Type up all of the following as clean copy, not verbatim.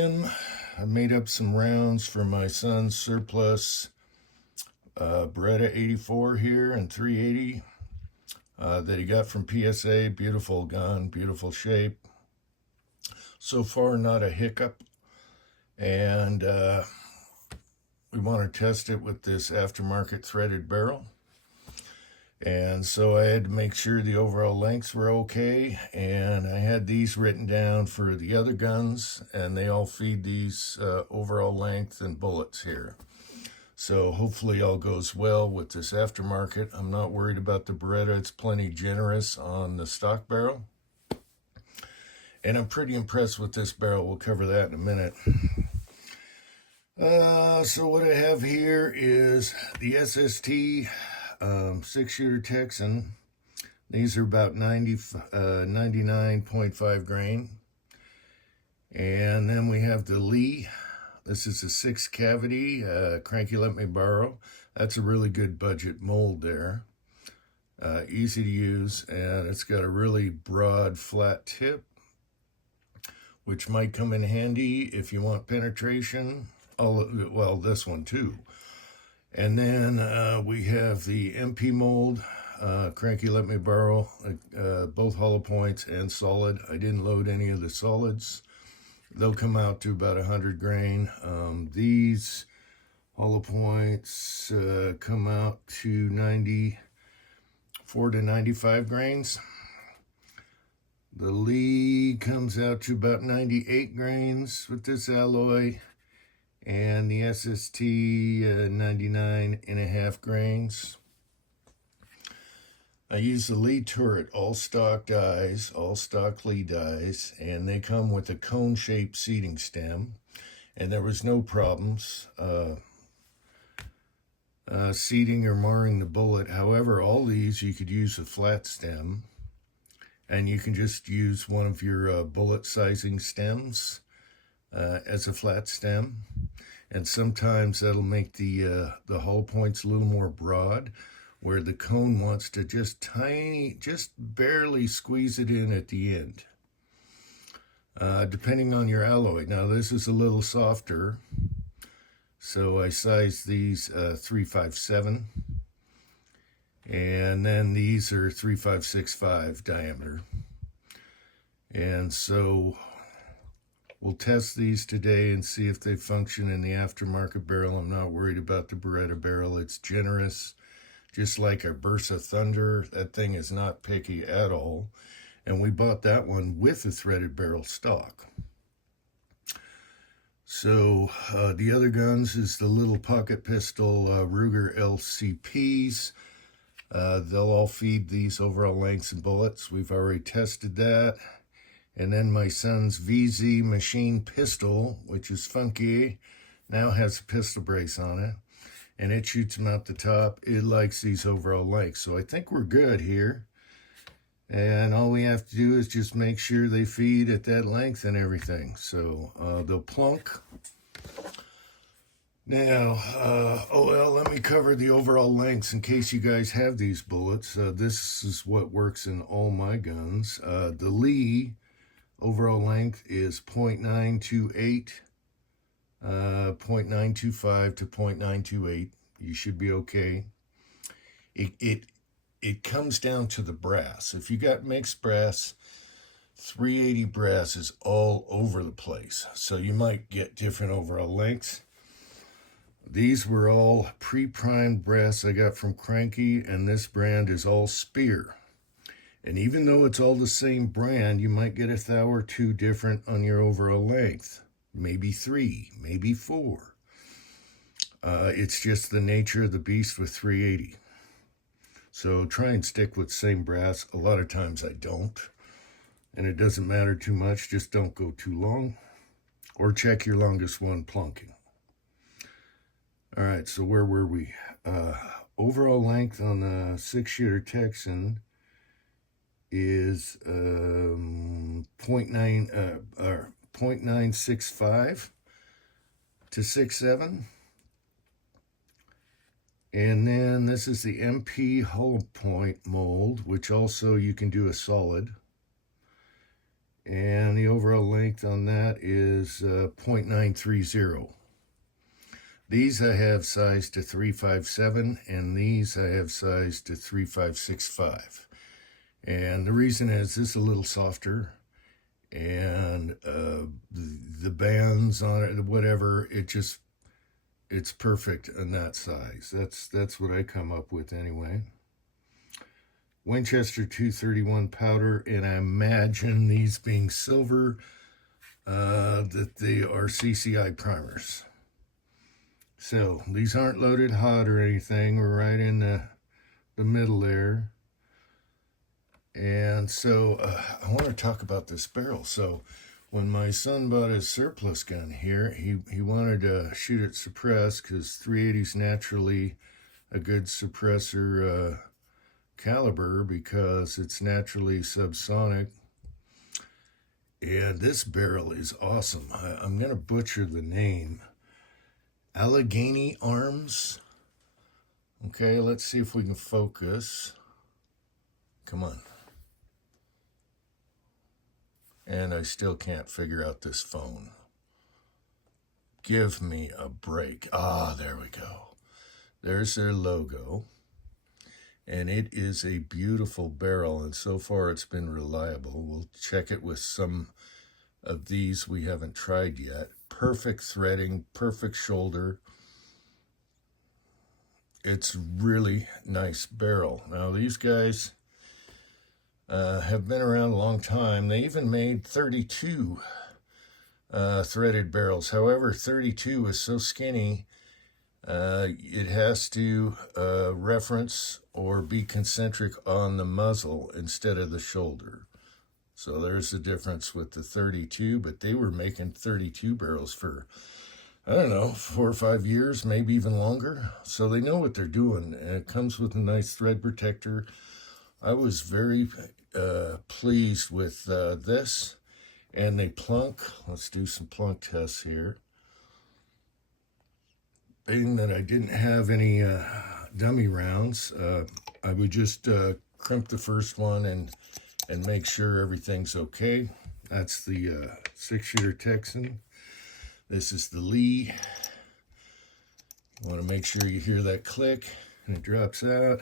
trim. I made up some rounds for my son's surplus Beretta 84 here and 380 that he got from PSA. Beautiful gun, beautiful shape. So far, not a hiccup. And we want to test it with this aftermarket threaded barrel. And so I had to make sure the overall lengths were okay, and I had these written down for the other guns, and they all feed these overall length and bullets here. So hopefully all goes well with this aftermarket. I'm not worried about the Beretta. It's plenty generous on the stock barrel. And I'm pretty impressed with this barrel. We'll cover that in a minute. So what I have here is the SST 6-shooter Texan. These are about 99.5 grain. And then we have the Lee. This is a 6-cavity cranky let me borrow. That's a really good budget mold there. Easy to use, and it's got a really broad flat tip, which might come in handy if you want penetration. Well, this one too. And then we have the MP mold, cranky let me borrow, both hollow points and solid. I didn't load any of the solids. They'll come out to about 100 grain. These hollow points come out to 94 to 95 grains. The Lee comes out to about 98 grains with this alloy. And the SST 99.5 grains. I use the Lee turret, all stock dies, all stock Lee dies, and they come with a cone-shaped seating stem, and there was no problems seating or marring the bullet. However, all these you could use a flat stem, and you can just use one of your bullet sizing stems as a flat stem. And sometimes that'll make the hull points a little more broad, where the cone wants to just barely squeeze it in at the end. Depending on your alloy. Now this is a little softer, so I size these 357, and then these are 3565 diameter. And so we'll test these today and see if they function in the aftermarket barrel. I'm not worried about the Beretta barrel. It's generous, just like our Beretta Thunder. That thing is not picky at all. And we bought that one with the threaded barrel stock. So the other guns is the little pocket pistol Ruger LCPs. They'll all feed these overall lengths and bullets. We've already tested that. And then my son's VZ machine pistol, which is funky, now has a pistol brace on it. And it shoots them out the top. It likes these overall lengths. So I think we're good here. And all we have to do is just make sure they feed at that length and everything. So they'll plunk. Now, let me cover the overall lengths in case you guys have these bullets. This is what works in all my guns. The Lee overall length is 0.928, 0.925 to 0.928. You should be okay. It comes down to the brass. If you got mixed brass, 380 brass is all over the place. So you might get different overall lengths. These were all pre-primed brass I got from Cranky, and this brand is all Spear. And even though it's all the same brand, you might get 1 or 2 different on your overall length. Maybe 3, maybe 4. It's just the nature of the beast with 380. So try and stick with same brass. A lot of times I don't. And it doesn't matter too much. Just don't go too long. Or check your longest one plunking. All right, so where were we? Overall length on the 6-shooter Texan is 0.965 to 6.7. And then this is the MP hollow point mold, which also you can do a solid. And the overall length on that is 0.930. These I have sized to 357, and these I have sized to 3565. And the reason is this is a little softer, and the bands on it, whatever, it's perfect in that size. That's what I come up with anyway. Winchester 231 powder, and I imagine these being silver, that they are CCI primers. So these aren't loaded hot or anything. We're right in the middle there. And so I want to talk about this barrel. So when my son bought his surplus gun here, he wanted to shoot it suppressed because 380 is naturally a good suppressor caliber because it's naturally subsonic. And this barrel is awesome. I'm going to butcher the name. Allegheny Arms. Okay, let's see if we can focus. Come on. And I still can't figure out this phone. Give me a break. Ah, there we go. There's their logo. And it is a beautiful barrel, and so far it's been reliable. We'll check it with some of these we haven't tried yet. Perfect threading, perfect shoulder. It's really nice barrel. Now these guys have been around a long time. They even made 32 threaded barrels. However, 32 is so skinny, it has to reference or be concentric on the muzzle instead of the shoulder. So there's the difference with the 32, but they were making 32 barrels for, I don't know, 4 or 5 years, maybe even longer. So they know what they're doing, and it comes with a nice thread protector. I was very pleased with this, and they plunk. Let's do some plunk tests here. Being that I didn't have any dummy rounds, I would just crimp the first one and make sure everything's okay. That's the 6-shooter Texan. This is the Lee. You want to make sure you hear that click and it drops out.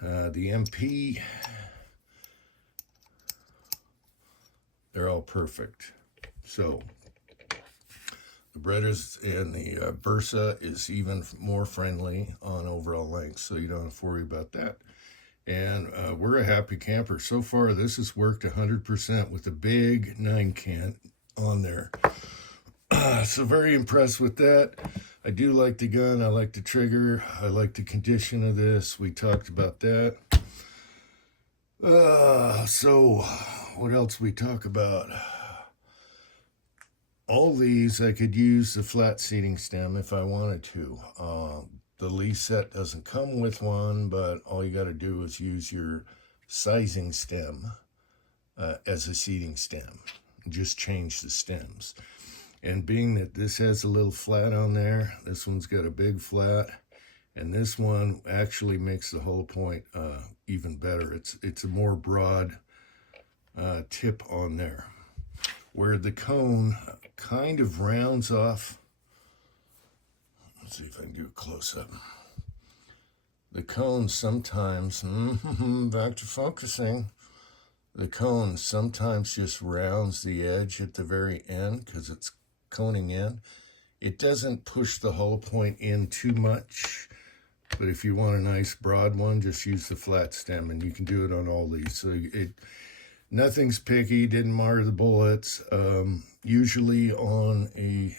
The MP. They're all perfect. So the Berettas and the Beretta is even more friendly on overall length, so you don't have to worry about that. And we're a happy camper. So far, this has worked 100% with a big 9-cant on there. So very impressed with that. I do like the gun. I like the trigger. I like the condition of this. We talked about that. So what else we talk about? All these, I could use the flat seating stem if I wanted to. The Lee set doesn't come with one, but all you got to do is use your sizing stem as a seating stem. Just change the stems. And being that this has a little flat on there, this one's got a big flat, and this one actually makes the whole point even better. It's a more broad tip on there, where the cone kind of rounds off. Let's see if I can do a close-up. The cone sometimes, back to focusing, the cone sometimes just rounds the edge at the very end because it's coning in. It doesn't push the hollow point in too much, but if you want a nice broad one, just use the flat stem, and you can do it on all these. So nothing's picky, didn't mar the bullets. Usually on a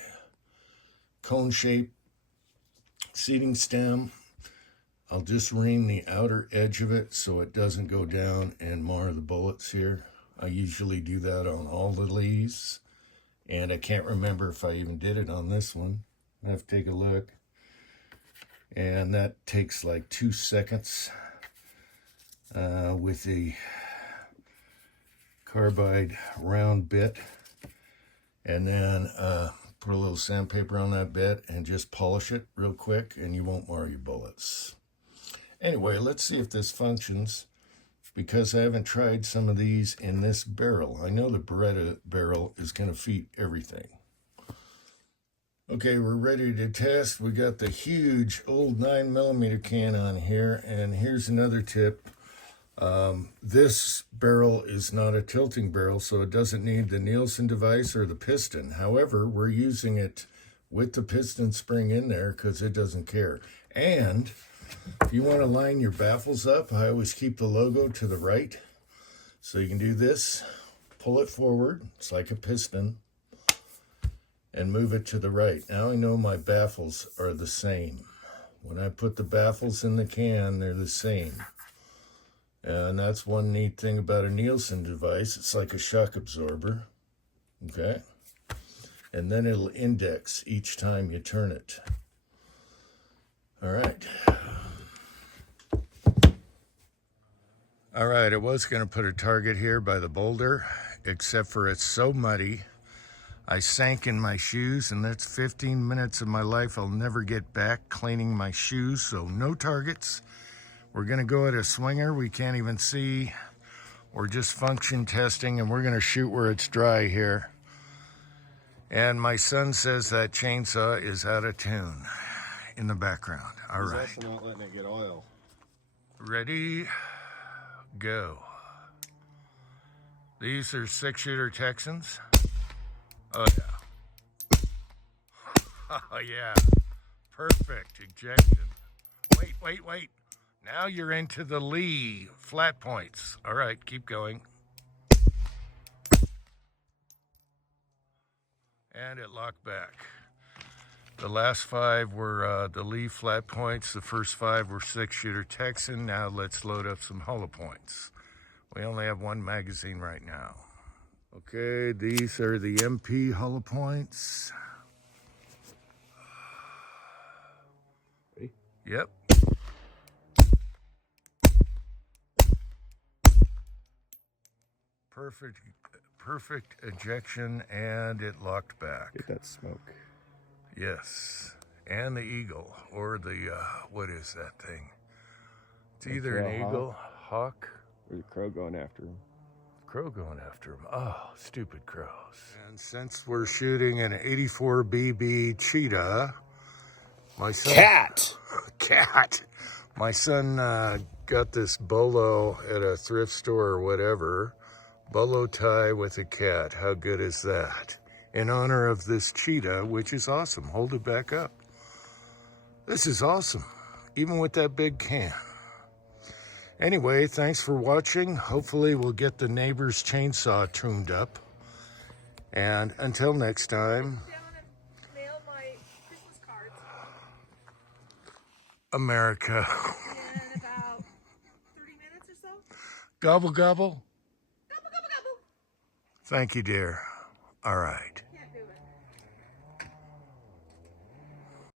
cone-shaped seating stem, I'll just ream the outer edge of it so it doesn't go down and mar the bullets here. I usually do that on all the Lees, and I can't remember if I even did it on this one. I have to take a look. And that takes like 2 seconds with a carbide round bit, and then put a little sandpaper on that bit and just polish it real quick, and you won't mar your bullets. Anyway, let's see if this functions. because I haven't tried some of these in this barrel. I know the Beretta barrel is going to feed everything. Okay, we're ready to test. We got the huge old 9mm can on here, and here's another tip. This barrel is not a tilting barrel, so it doesn't need the Nielsen device or the piston. However, we're using it with the piston spring in there because it doesn't care. And if you want to line your baffles up, I always keep the logo to the right. So you can do this, pull it forward, it's like a piston, and move it to the right. Now I know my baffles are the same. When I put the baffles in the can, they're the same. And that's one neat thing about a Nielsen device. It's like a shock absorber, okay? And then it'll index each time you turn it. All right. All right, I was gonna put a target here by the boulder, except for it's so muddy. I sank in my shoes, and that's 15 minutes of my life I'll never get back cleaning my shoes, so no targets. We're gonna go at a swinger. We can't even see. We're just function testing, and we're gonna shoot where it's dry here. And my son says that chainsaw is out of tune in the background. All right. He's also not letting it get oil. Ready, go. These are 6-shooter Texans. Oh yeah. Oh yeah. Perfect ejection. Wait. Now you're into the lee flat points. All right, keep going. And it locked back. The last 5 were the lee flat points. The first 5 were 6-shooter Texan. Now let's load up some hollow points. We only have 1 magazine right now. Okay, these are the MP hollow points. Ready? Yep. Perfect ejection, and it locked back. Get that smoke. Yes, and the eagle, or the, what is that thing? It's either an eagle, hawk, or the crow going after him. Crow going after him. Oh, stupid crows. And since we're shooting an 84 BB cheetah, my son... Cat! My son got this bolo at a thrift store or whatever. Bolo tie with a cat. How good is that? In honor of this cheetah, which is awesome. Hold it back up. This is awesome, even with that big can. Anyway, thanks for watching. Hopefully we'll get the neighbor's chainsaw tuned up. And until next time, mail my Christmas cards. America. In about 30 minutes or so. Gobble, gobble. Gobble, gobble, gobble. Thank you, dear. All right.